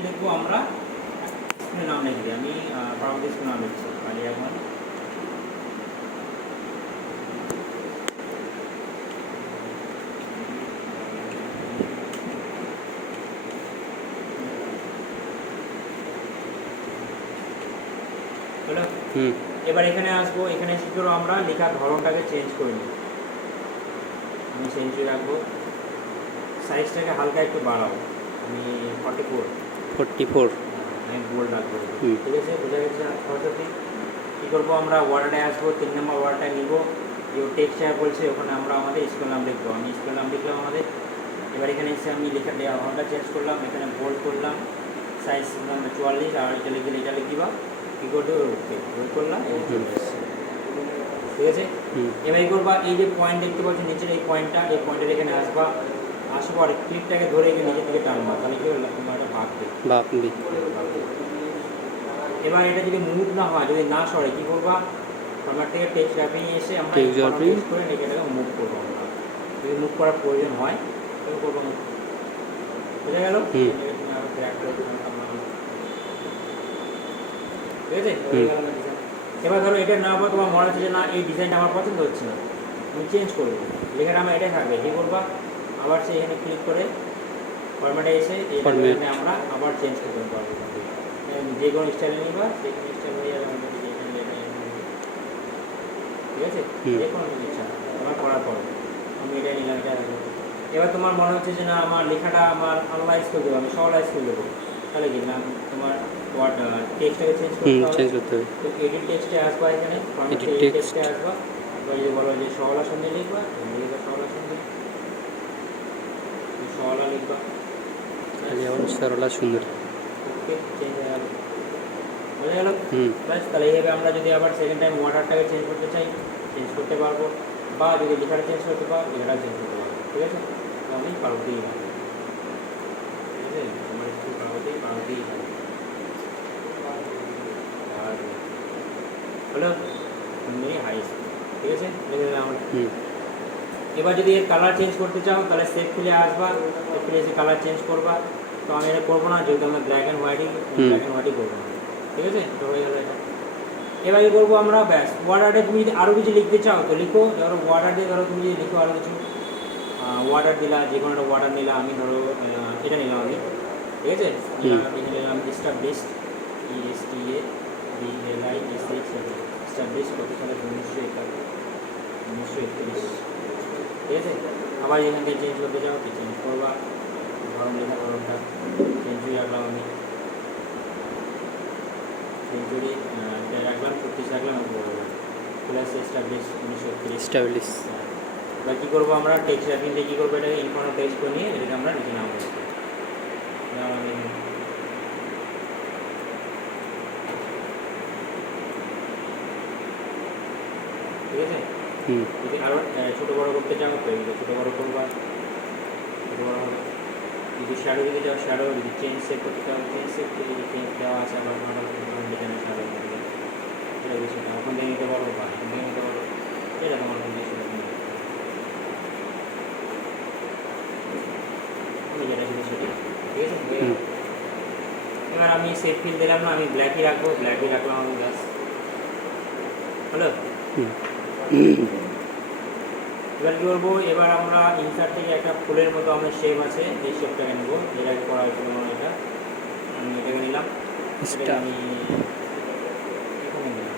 কি লিখবো আমরা, স্কুলের নাম লিখে দিই। আমি পার্বতী স্কুল নাম লিখছি কালিয়াগঞ্জ। হলো। এবার এখানে আসবো, এখানে এসে করো আমরা লেখার ধরনটাকে চেঞ্জ করে নিই। আমি সেঞ্চুরি রাখবো, সাইজটাকে হালকা একটু বাড়াবো, আমি 44 আমি বোল্ড রাখবো। ঠিক আছে, বোঝা গেছে সরস্বতী? কী করবো আমরা ওয়ার্ডে আসবো, 3 নম্বর ওয়ার্ডটা নিব, যে টেক্সচার বলছে ওখানে আমরা আমাদের স্কুল নাম লিখবো। আমি স্কুল নাম লিখলাম আমাদের। এবার এখানে এসে আমি লেখা দেওয়া ধরনটা চেঞ্জ করলাম, এখানে বোল্ড করলাম, সাইজ 44, আর এটা লিখে এটা লিখিবা কী করবে, ওকে বোল্ড করলাম, ঠিক আছে। এবার করবা এই যে পয়েন্ট দেখতে পাচ্ছ নিচের এই পয়েন্টটা, এই পয়েন্টের এখানে আসবা, আসার পরে ক্লিপটাকে ধরে এখানে নিচের দিকে টানবা, তাহলে কি হলো তোমার এটা বাঁকবে। এবার এটা যদি মুভ না হয়, যদি না সরে, কি করবা, ফরম্যাট থেকে টেক্সট র্যাপিং এসে আমরা টেক্সট করে এটাকে মুভ করবো। আমরা যদি মুভ করার প্রয়োজন হয় তবে করবো, বুঝা গেল? ঠিক আছে, এবার ধরো এটা না হওয়া তোমার মনে হচ্ছে যে না এই ডিজাইনটা আমার পছন্দ হচ্ছে না, আমি চেঞ্জ করবো, লেখাটা আমার এটাই থাকবে। কী করবা, আবার সে এখানে ক্লিক করে ফরম্যাটে এসে এখানে আমরা আবার চেঞ্জ করতে পারবো। যে কোনো স্টাইলে নিবা, সেই কোনো স্টাইল হয়ে যাবে আমাদের, ঠিক আছে, যে কোনো ইচ্ছা আমার করার পর আমি এটাই নিলাম, এটা রাখবো। এবার তোমার মনে হচ্ছে যে না আমার লেখাটা আমার আনলাইজ করে দেবো, আমি সহলাইজ করে দেবো, তাহলে কি না তোমার ওয়ার্ড টেক্সটটাকে চেঞ্জ করতে হবে। তো এডিট টেক্সটে আসবা, এখানে এডিট টেক্সটে আসবা, এবার যদি বলো যে সহলা সন্ধি লিখবা, সহলা সন্ধি, সহলা লিখবা, সরলা সুন্দর, ওকে, চেঞ্জ হয়ে গেল, বোঝা গেল? ব্যাস, তাহলে এইভাবে আমরা যদি আবার সেকেন্ড টাইম ওয়াটারটাকে চেঞ্জ করতে চাই, চেঞ্জ করতে পারবো, বা যদি লেখাটা চেঞ্জ করতে পারবো, লেখাটা চেঞ্জ করতে পারবো, ঠিক আছে। তো আমি পার্বতী রাখবো, ঠিক আছে, আমার স্কুল পার্বতী হলো হাই স্কুল, ঠিক আছে, লিখে দিলাম আমরা। এবার যদি এর কালার চেঞ্জ করতে চাও, তাহলে সেভ ফিলে আসবা, সেভ ফিলে এসে কালার চেঞ্জ করবা। তো আমি এটা করবো না, যেহেতু আমরা ব্ল্যাক অ্যান্ড হোয়াইটই করবো, ঠিক আছে, তো হয়ে গেল এটা। এবার কি করবো আমরা, ব্যাস, ওয়ার্ডারে তুমি যদি আরও কিছু লিখতে চাও তো লিখো। ধরো ওয়ার্ডারে ধরো তুমি যদি লিখো আরও কিছু ওয়ার্ডার দিলা, যে কোনো একটা ওয়ার্ডার নিলাম, আমি ধরো এটা নিলাম আমি, ঠিক আছে, এখানে নিলাম স্টাবলিশড, স্টাবলিশড কত সালে, 1931, ঠিক আছে। আবার এখান থেকে চেঞ্জ করতে চাও তো চেঞ্জ করবা, ধরুন লেখার ধরনটা সেঞ্চুরি রাখলাম আমি, সেঞ্চুরি রাখলাম, 36 রাখলাম, প্লাস স্টাবলিশ 1931। এবার কী করবো আমরা, টেক্সট র্যাপিংটা কী করবো, এটাকে ইনফর্ম টেক্সট করে নিয়ে এটাকে আমরা লিখে নাম করবো, ঠিক আছে। যদি আরও ছোটো বড়ো করতে চাও তো ছোটো বড়ো করবা, ছোটো বড়ো হবে। যদি শ্যাডো দিতে চাও শ্যাডো, যদি চেঞ্জ সেভ করতে চাও চেঞ্জ সেভ, যদি চেঞ্জ দেওয়া আছে আবার এখানে শ্যাডো করবে, এটা বিষয়টা ওখান থেকে নিতে পারবো বা এখান থেকে নিতে পারবো, এটা তোমার বিষয়টা যেটা ছিল সেটা, ঠিক আছে। এবার আমি সেভ ফিল দিলাম না, আমি ব্ল্যাকই রাখবো, ব্ল্যাকই রাখলাম আমি, ব্যাস হলো। এবার কী করবো, এবার আমরা ইনসার্ট থেকে একটা ফুলের মতো আমাদের শেপ আছে, এই শেপটাকে নেবো, যেটাকে করা হয়েছিল মনে, এটা আমি এটাকে নিলাম, আমি এখানে নিলাম,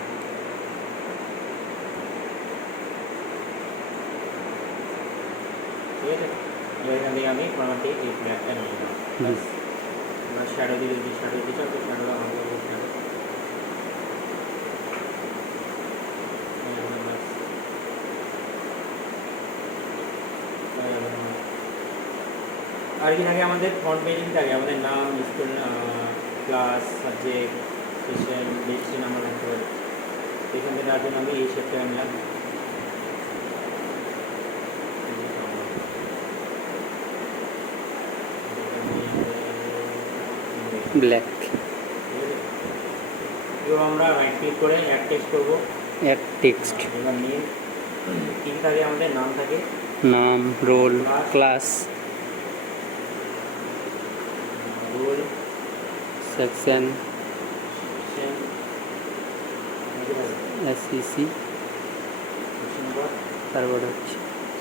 ঠিক আছে। এবার এখান থেকে আমি ফরম্যাট থেকে এই ব্ল্যাকটা নিয়ে নিলাম, এবার শ্যাডো দিলে, যদি শ্যাডো দিতে চাও তো শ্যাডো আমাকে শ্যাডো, আর কি থাকে আমাদের ফ্রন্ট পেজে থাকে আমাদের নাম, school, class, subject, session, decision আমরা লিখতে পারি। এখান থেকে তার জন্য আমি এই শেপটা নিলাম, ব্ল্যাক। এবার আমরা রাইট ক্লিক করে অ্যাড টেক্সট করবো, অ্যাড টেক্সট। এবার নেম কী থাকে, আমাদের নাম থাকে, নাম, roll, class, roll, section section SEC, section number, তারপরে হচ্ছে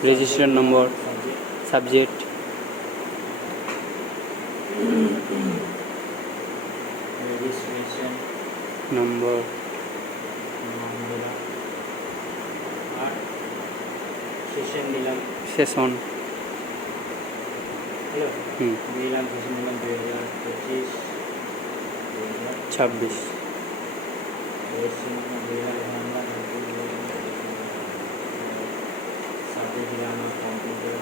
registration number, subject, registration number, দিলাম আর সেশন দিলাম। সেশন। হ্যালো, হুম, দিলাম সেশন দিলাম 2025 26। রেজিস্ট্রেশন দিলাম আমরা সাবজেক্ট দিলাম কম্পিউটার,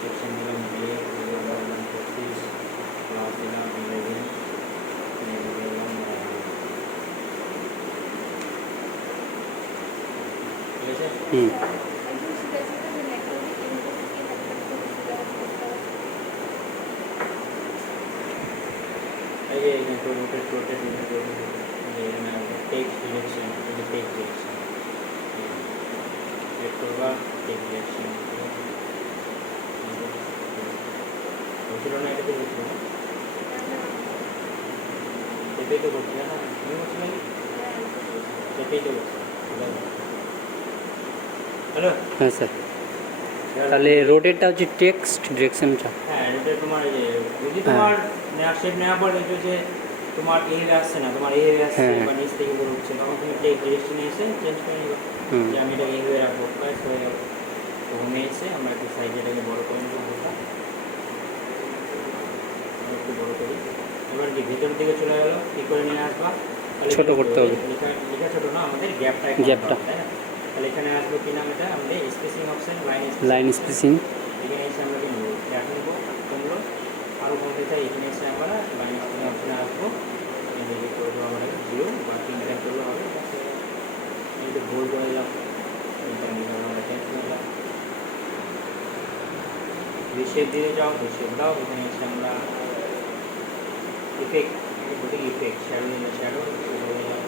সেকশন দিলাম বিএ 2025, ক্লাস দিলাম 11, দিলাম ঠিক আছে। হুম, এই যে একটু rotate text direction, text direction select করবা, টেক্সট ডিরেকশন হচ্ছিল না, এটাতে হচ্ছিল না, এটাই তো করছিল না, তুমি করছিল নাকি? এটাই তো করছিল। হ্যালো, হ্যাঁ স্যার। তাহলে রোটেটটা হচ্ছে টেক্সট, ডিরেকশনটা। হ্যাঁ এটা তোমার এই যে যদি তোমার শেপ নেওয়ার পর দেখছো যে তোমার এই আসছে না, তোমার এই আসছে হ্যাঁ। বা নিচ থেকে উপরে উঠছে, তখন তুমি টেক্সট ডিরেকশনে এসে চেঞ্জ করে নিবা হুম, যে আমি এটা এইভাবে রাখবো, ব্যাস হয়ে গেল। তো হোমে এসে আমরা একটু সাইজে এটাকে বড় করে নেবো, একটু বড় করি। এবার কি ভিতরের দিকে চলে গেল, কী করে নিয়ে আসবা? তাহলে ছোট করতে হবে। লেখা ছোটো না, আমাদের গ্যাপটা, তাই না? তাহলে এখানে আসবো কি নাম, এটা আমাদের স্পেসিং অপশন, লাইন স্পেসিং। এখানে এসে আমরা কি নেবো, গ্যাপ নেবো, কমলো, আরও কমতে চাই, এখানে এসে আমরা লাইন স্পেসিং অপশনে আসবো, এদিকে করবো আমরা 0 বা 3 টাইপ করলে হবে। একটু গোল করে দিলাম, আমরা চেঞ্জ করলাম, শেপ দিয়ে যাও, শেপ দাও, এখানে এসে আমরা ইফেক্ট, ইফেক্ট শ্যাডো নিলে শ্যাডো হয়ে গেল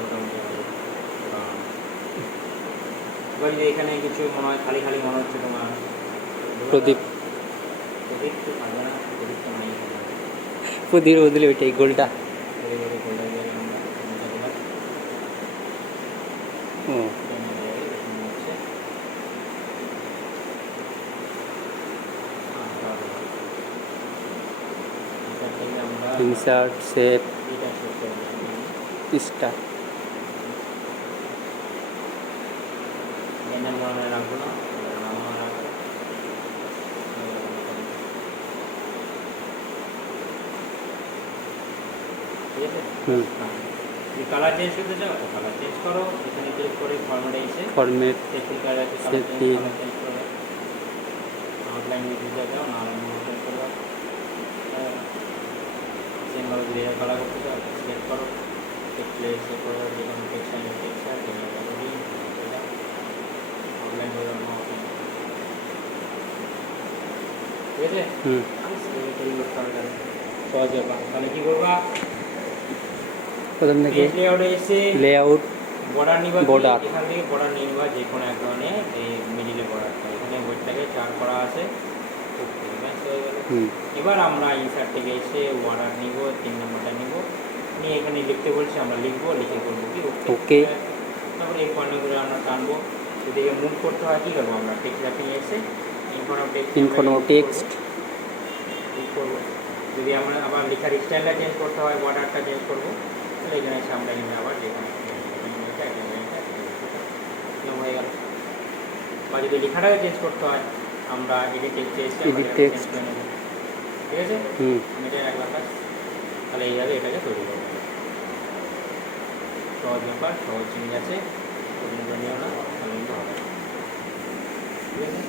মোটামুটি আমাদের। এবার যদি এখানে কিছু মনে হয় খালি খালি মনে হচ্ছে তোমার, প্রদীপ, প্রদীপ তো থাকবে না, প্রদীপ তো নাই, প্রদীপ বদলে ওইটাই গোলটা। ও, ইনসার্ট, শেপ, স্টার। রাখবো না, ঠিক আছে। হুম, কালার চেঞ্জ করতে চাও তো কালার চেঞ্জ করো, এখানে ক্লিক করে ফরম্যাটে এসে ফরম্যাট, সেফিল কালার সেফিল, চেঞ্জ করো, আউটলাইন দিতে চাও না আউটলাইন চেঞ্জ করো, সেম ভাবে লেয়ার কালার করতে চাও সিলেক্ট করো, টেক্সটে এসে করো, যেমন টেক্সচার আউটলাইন করো, ঠিক আছে। হুম, সহজ ব্যাপার। তাহলে কী করবা, প্রথম থেকে লেআউটে এসে লেআউট, বর্ডার নিবা, Border। এখান থেকে বর্ডার নিয়ে নিবা, যে কোনো এক ধরনের এই মিডিলে বর্ডারটা, এখানে ওয়েটটাকে 4 করা আছে, ব্যাস হয়ে গেল। হুম, এবার আমরা ইনসার্ট থেকে এসে বর্ডার নিব, 3 নম্বরটা নিব, নিয়ে এখানে লিখতে বলছি, আমরা লিখবো, লিখে করবো কি ওকে। তারপরে এই পয়েন্টগুলো আমরা টানবো, যদি মুভ করতে হয় কী করবো, আমরা টেক্সট র্যাপিং এসে ইনফোনো টেক্সট ক্লিক করবো। যদি আমরা আবার লেখার স্টাইলটা চেঞ্জ করতে হয়, বর্ডারটা চেঞ্জ করবো, তাহলে এখানে এসে আমরা এখানে আবার যেখানে হয়ে গেল। বা যদি লেখাটাকে চেঞ্জ করতে হয়, আমরা এডিট টেক্সটে এসে এডিট টেক্সট। করে নেব, ঠিক আছে। হুম, আমি এটা এক ব্যাপার, তাহলে এইভাবে এটাকে তৈরি করবো। সহজ ব্যাপার, সহজ জিনিস আছে, নিও না, তাহলে কিন্তু হবে, ঠিক আছে।